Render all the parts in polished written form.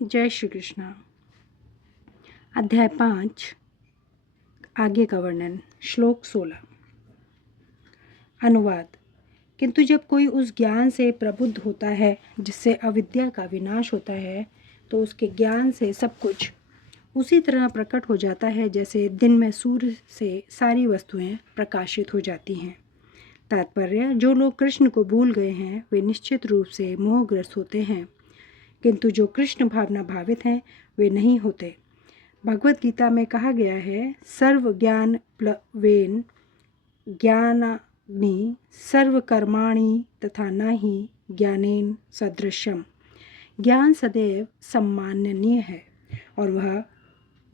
जय श्री कृष्ण। अध्याय 5, आगे का वर्णन। श्लोक 16। अनुवाद। किंतु जब कोई उस ज्ञान से प्रबुद्ध होता है जिससे अविद्या का विनाश होता है, तो उसके ज्ञान से सब कुछ उसी तरह प्रकट हो जाता है जैसे दिन में सूर्य से सारी वस्तुएं प्रकाशित हो जाती हैं। तात्पर्य, जो लोग कृष्ण को भूल गए हैं वे निश्चित रूप से मोहग्रस्त होते हैं, किंतु जो कृष्ण भावना भावित हैं वे नहीं होते। भगवत गीता में कहा गया है, सर्व ज्ञान प्लवेन ज्ञानाग्नि सर्वकर्माणि तथा न ही ज्ञानेन सदृशम। ज्ञान सदैव सम्माननीय है, और वह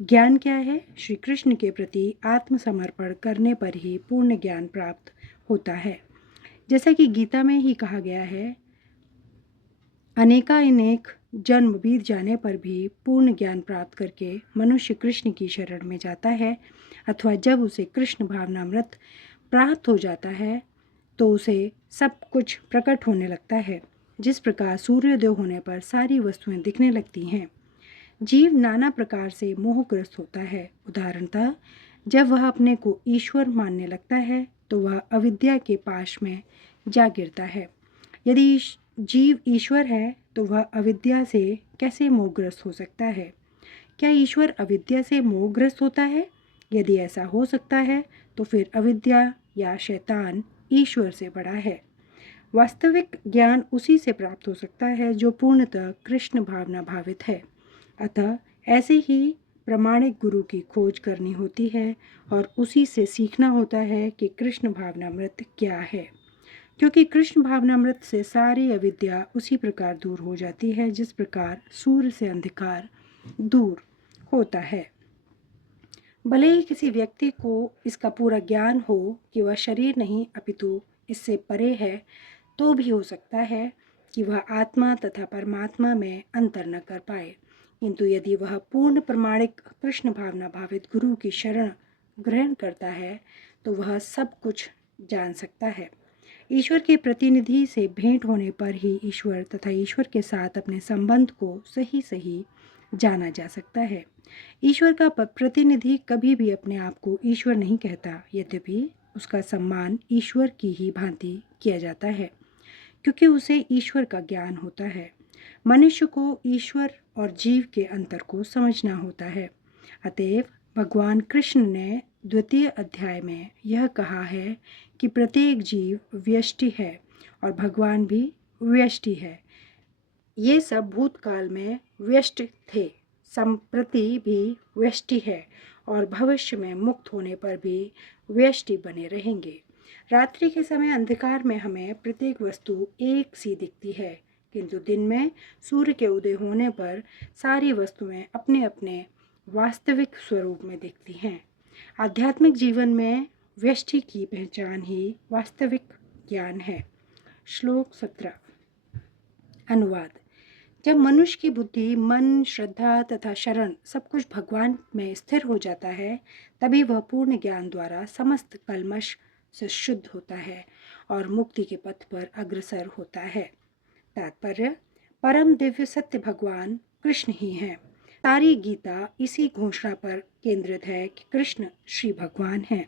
ज्ञान क्या है? श्री कृष्ण के प्रति आत्मसमर्पण करने पर ही पूर्ण ज्ञान प्राप्त होता है। जैसा कि गीता में ही कहा गया है, अनेकानेक जन्म बीत जाने पर भी पूर्ण ज्ञान प्राप्त करके मनुष्य कृष्ण की शरण में जाता है, अथवा जब उसे कृष्ण भावनामृत प्राप्त हो जाता है तो उसे सब कुछ प्रकट होने लगता है। जिस प्रकार सूर्योदय होने पर सारी वस्तुएं दिखने लगती हैं, जीव नाना प्रकार से मोहग्रस्त होता है। उदाहरणतः जब वह अपने को ईश्वर मानने लगता है तो वह अविद्या के पाश में जा गिरता है। यदि जीव ईश्वर है तो वह अविद्या से कैसे मोहग्रस्त हो सकता है? क्या ईश्वर अविद्या से मोहग्रस्त होता है? यदि ऐसा हो सकता है तो फिर अविद्या या शैतान ईश्वर से बड़ा है। वास्तविक ज्ञान उसी से प्राप्त हो सकता है जो पूर्णतः कृष्ण भावना भावित है। अतः ऐसे ही प्रामाणिक गुरु की खोज करनी होती है और उसी से सीखना होता है कि कृष्ण भावनामृत क्या है, क्योंकि कृष्ण भावनामृत से सारी अविद्या उसी प्रकार दूर हो जाती है जिस प्रकार सूर्य से अंधकार दूर होता है। भले ही किसी व्यक्ति को इसका पूरा ज्ञान हो कि वह शरीर नहीं अपितु इससे परे है, तो भी हो सकता है कि वह आत्मा तथा परमात्मा में अंतर न कर पाए। किंतु यदि वह पूर्ण प्रमाणिक कृष्ण भावना भावित गुरु की शरण ग्रहण करता है तो वह सब कुछ जान सकता है। ईश्वर के प्रतिनिधि से भेंट होने पर ही ईश्वर तथा ईश्वर के साथ अपने संबंध को सही सही जाना जा सकता है। ईश्वर का प्रतिनिधि कभी भी अपने आप को ईश्वर नहीं कहता, यद्यपि उसका सम्मान ईश्वर की ही भांति किया जाता है, क्योंकि उसे ईश्वर का ज्ञान होता है। मनुष्य को ईश्वर और जीव के अंतर को समझना होता है। अतएव भगवान कृष्ण ने द्वितीय अध्याय में यह कहा है कि प्रत्येक जीव व्यष्टि है और भगवान भी व्यष्टि है। ये सब भूतकाल में व्यष्टि थे, संप्रति भी व्यष्टि है और भविष्य में मुक्त होने पर भी व्यष्टि बने रहेंगे। रात्रि के समय अंधकार में हमें प्रत्येक वस्तु एक सी दिखती है, किंतु दिन में सूर्य के उदय होने पर सारी वस्तुएं अपने अपने वास्तविक स्वरूप में दिखती हैं। आध्यात्मिक जीवन में व्यष्टि की पहचान ही वास्तविक ज्ञान है। श्लोक 17। अनुवाद। जब मनुष्य की बुद्धि, मन, श्रद्धा तथा शरण सब कुछ भगवान में स्थिर हो जाता है, तभी वह पूर्ण ज्ञान द्वारा समस्त कल्मश से शुद्ध होता है और मुक्ति के पथ पर अग्रसर होता है। तात्पर्य, परम दिव्य सत्य भगवान कृष्ण ही हैं। सारी गीता इसी घोषणा पर केंद्रित है कि कृष्ण श्री भगवान हैं।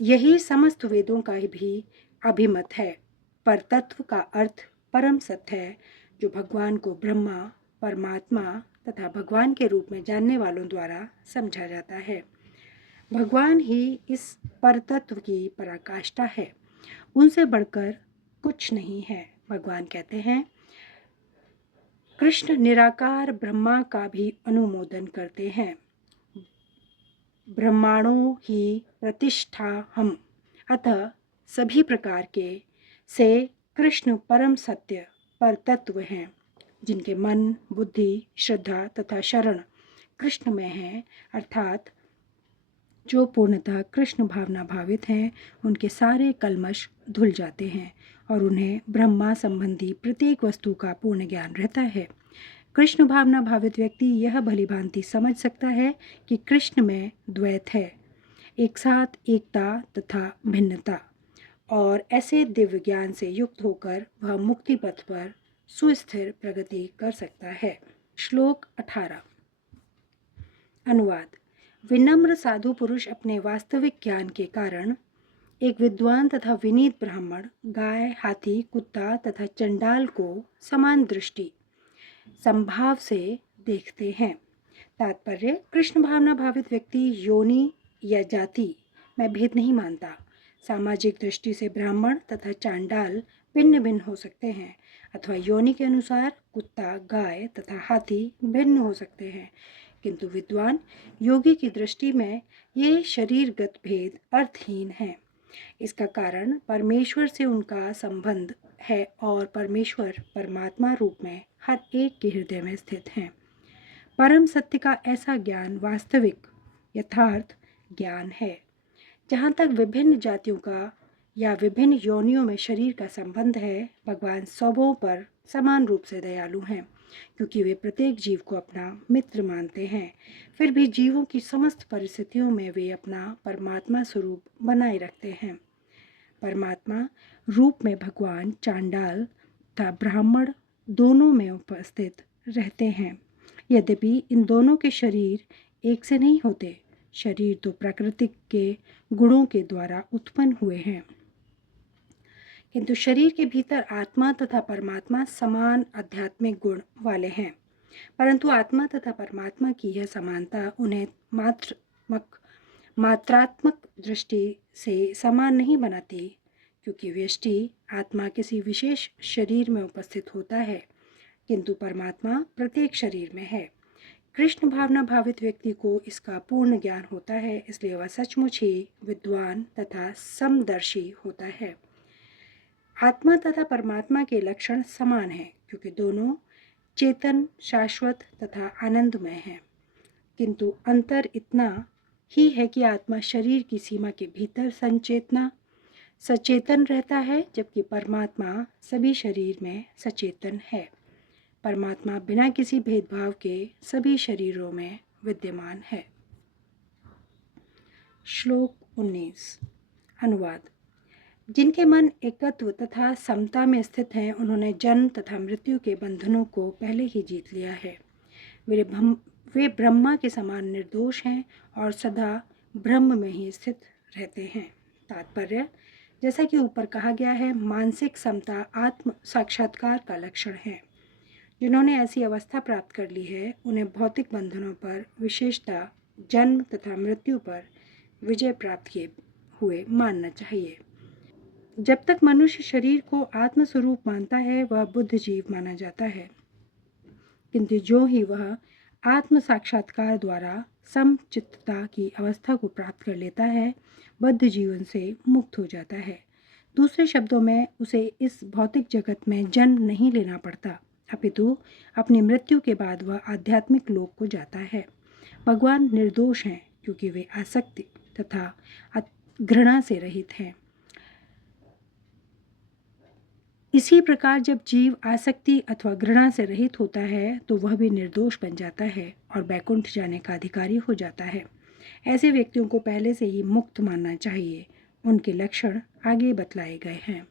यही समस्त वेदों का भी अभिमत है। पर तत्व का अर्थ परम सत्य है, जो भगवान को ब्रह्मा, परमात्मा तथा भगवान के रूप में जानने वालों द्वारा समझा जाता है। भगवान ही इस परतत्व की पराकाष्ठा है, उनसे बढ़कर कुछ नहीं है। भगवान कहते हैं, कृष्ण निराकार ब्रह्मा का भी अनुमोदन करते हैं। ब्रह्माणों ही प्रतिष्ठा हम। अतः सभी प्रकार के से कृष्ण परम सत्य पर तत्व हैं, जिनके मन, बुद्धि, श्रद्धा तथा शरण कृष्ण में हैं, अर्थात जो पूर्णतः कृष्ण भावना भावित हैं, उनके सारे कल्मश धुल जाते हैं और उन्हें ब्रह्मा संबंधी प्रत्येक वस्तु का पूर्ण ज्ञान रहता है। कृष्ण भावना भावित व्यक्ति यह भली भांति समझ सकता है कि कृष्ण में द्वैत है, एक साथ एकता तथा भिन्नता, और ऐसे दिव्य ज्ञान से युक्त होकर वह मुक्ति पथ पर सुस्थिर प्रगति कर सकता है। श्लोक 18। अनुवाद। विनम्र साधु पुरुष अपने वास्तविक ज्ञान के कारण एक विद्वान तथा विनीत ब्राह्मण, गाय, हाथी, कुत्ता तथा चंडाल को समान दृष्टि संभाव से देखते हैं। तात्पर्य, कृष्ण भावना भावित व्यक्ति योनि या जाति में भेद नहीं मानता। सामाजिक दृष्टि से ब्राह्मण तथा चांडाल भिन्न भिन्न हो सकते हैं, अथवा योनि के अनुसार कुत्ता, गाय तथा हाथी भिन्न हो सकते हैं, किंतु विद्वान योगी की दृष्टि में ये शरीरगत भेद अर्थहीन है। इसका कारण परमेश्वर से उनका संबंध है और परमेश्वर परमात्मा रूप में हर एक के हृदय में स्थित हैं। परम सत्य का ऐसा ज्ञान वास्तविक यथार्थ ज्ञान है। जहाँ तक विभिन्न जातियों का या विभिन्न योनियों में शरीर का संबंध है, भगवान सबों पर समान रूप से दयालु हैं, क्योंकि वे प्रत्येक जीव को अपना मित्र मानते हैं। फिर भी जीवों की समस्त परिस्थितियों में वे अपना परमात्मा स्वरूप बनाए रखते हैं। परमात्मा रूप में भगवान चांडाल तथा ब्राह्मण दोनों में उपस्थित रहते हैं। यद्यपि इन दोनों के शरीर एक से नहीं होते, शरीर तो प्रकृति के गुणों के द्वारा उत्पन्न हुए हैं, किंतु शरीर के भीतर आत्मा तथा परमात्मा समान आध्यात्मिक गुण वाले हैं। परंतु आत्मा तथा परमात्मा की यह समानता उन्हें मात्रात्मक दृष्टि से समान नहीं बनाती, क्योंकि व्यष्टि आत्मा किसी विशेष शरीर में उपस्थित होता है, किंतु परमात्मा प्रत्येक शरीर में है। कृष्ण भावना भावित व्यक्ति को इसका पूर्ण ज्ञान होता है, इसलिए वह सचमुच ही विद्वान तथा समदर्शी होता है। आत्मा तथा परमात्मा के लक्षण समान हैं, क्योंकि दोनों चेतन, शाश्वत तथा आनंदमय हैं, किंतु अंतर इतना ही है कि आत्मा शरीर की सीमा के भीतर सचेतन रहता है, जबकि परमात्मा सभी शरीर में सचेतन है। परमात्मा बिना किसी भेदभाव के सभी शरीरों में विद्यमान है। श्लोक 19। अनुवाद। जिनके मन एकत्व तथा समता में स्थित हैं, उन्होंने जन्म तथा मृत्यु के बंधनों को पहले ही जीत लिया है। वे ब्रह्मा के समान निर्दोष हैं और सदा ब्रह्म में ही स्थित रहते हैं। तात्पर्य, जैसा कि ऊपर कहा गया है, मानसिक समता आत्म साक्षात्कार का लक्षण है। जिन्होंने ऐसी अवस्था प्राप्त कर ली है, उन्हें भौतिक बंधनों पर, विशेषतः जन्म तथा मृत्यु पर विजय प्राप्त किए हुए मानना चाहिए। जब तक मनुष्य शरीर को आत्मस्वरूप मानता है, वह बुद्ध जीव माना जाता है, किंतु जो ही वह आत्म साक्षात्कार द्वारा समचित्तता की अवस्था को प्राप्त कर लेता है, बद्ध जीवन से मुक्त हो जाता है। दूसरे शब्दों में, उसे इस भौतिक जगत में जन्म नहीं लेना पड़ता, अपितु अपनी मृत्यु के बाद वह आध्यात्मिक लोक को जाता है। भगवान निर्दोष हैं, क्योंकि वे आसक्ति तथा घृणा से रहित हैं। इसी प्रकार जब जीव आसक्ति अथवा घृणा से रहित होता है, तो वह भी निर्दोष बन जाता है और बैकुंठ जाने का अधिकारी हो जाता है। ऐसे व्यक्तियों को पहले से ही मुक्त मानना चाहिए। उनके लक्षण आगे बतलाए गए हैं।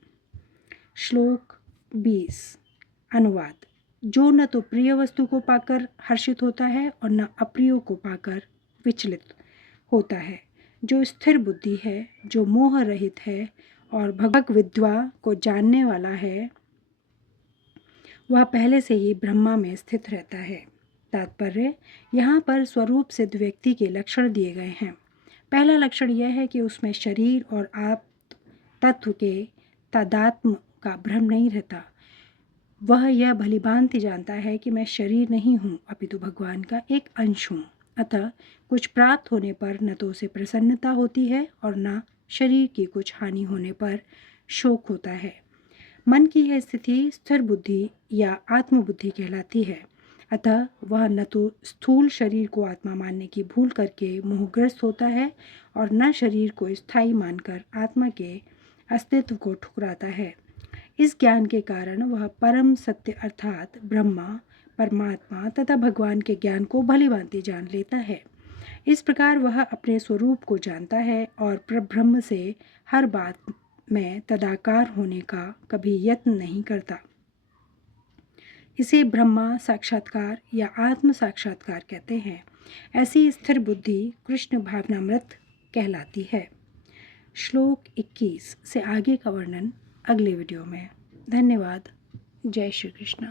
श्लोक 20। अनुवाद। जो न तो प्रिय वस्तु को पाकर हर्षित होता है और न अप्रिय को पाकर विचलित होता है, जो स्थिर बुद्धि है, जो मोह रहित है और भगवत विद्या को जानने वाला है, वह पहले से ही ब्रह्मा में स्थित रहता है। तात्पर्य, यहाँ पर स्वरूप सिद्ध व्यक्ति के लक्षण दिए गए हैं। पहला लक्षण यह है कि उसमें शरीर और आप तत्व के तादात्म्य का भ्रम नहीं रहता। वह यह भलीभांति जानता है कि मैं शरीर नहीं हूँ, अपितु भगवान का एक अंश हूँ। अतः कुछ प्राप्त होने पर न तो उसे प्रसन्नता होती है और न शरीर की कुछ हानि होने पर शोक होता है। मन की यह स्थिति स्थिर बुद्धि या आत्मबुद्धि कहलाती है। अतः वह न तो स्थूल शरीर को आत्मा मानने की भूल करके मोहग्रस्त होता है और न शरीर को स्थायी मानकर आत्मा के अस्तित्व को ठुकराता है। इस ज्ञान के कारण वह परम सत्य अर्थात ब्रह्मा, परमात्मा तथा भगवान के ज्ञान को भलीभांति जान लेता है। इस प्रकार वह अपने स्वरूप को जानता है और परब्रह्म से हर बात में तदाकार होने का कभी यत्न नहीं करता। इसे ब्रह्मा साक्षात्कार या आत्म साक्षात्कार कहते हैं। ऐसी स्थिर बुद्धि कृष्ण भावनामृत कहलाती है। श्लोक 21 से आगे का वर्णन अगले वीडियो में। धन्यवाद। जय श्री कृष्ण।